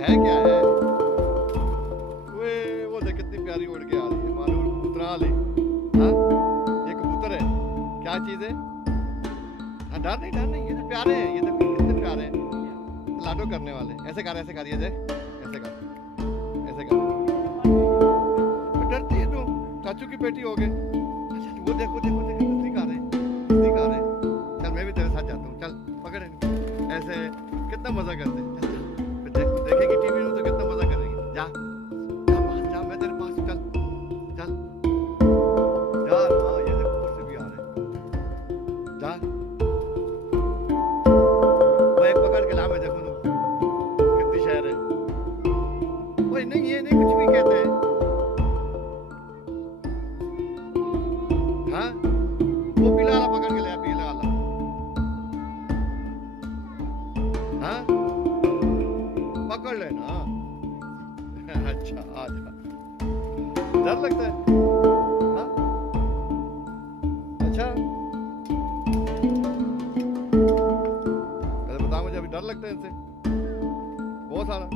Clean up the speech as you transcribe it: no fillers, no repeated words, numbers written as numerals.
है क्या है? वो देख कितनी प्यारी उड़ के आ रही है, मालूम कबूतर आ ले। हाँ, ये कबूतर है, क्या चीज है? हाँ, डर नहीं, ये तो प्यारे हैं, ये तो कितने प्यारे हैं, लाडो करने वाले। ऐसे कर ये दे, ऐसे कर। डरती है तू, चाचू की बेटी हो गई। अच्छा, वो देखो कितनी कार है। चल मैं भी तेरे साथ जाता हूँ, चल पकड़ ऐसे, कितना मजा करते हैं। चल देखेगी टीवी में तो कितना मजा करेंगे। जा मैं तेरे पास, चल हाँ, ये देखो ऊपर से भी आ रहे हैं। जा वो एक पकड़ के ला, मैं देखूँ तो कितनी शहर है। ओए नहीं, ये नहीं कुछ भी कहते हैं। हाँ, वो पीला वाला पकड़ के ले, पीला वाला। हाँ, पकड़ लेना। अच्छा, आ जा। डर लगता है? हाँ, अच्छा, पहले बता मुझे, अभी डर लगता है इनसे बहुत सारा।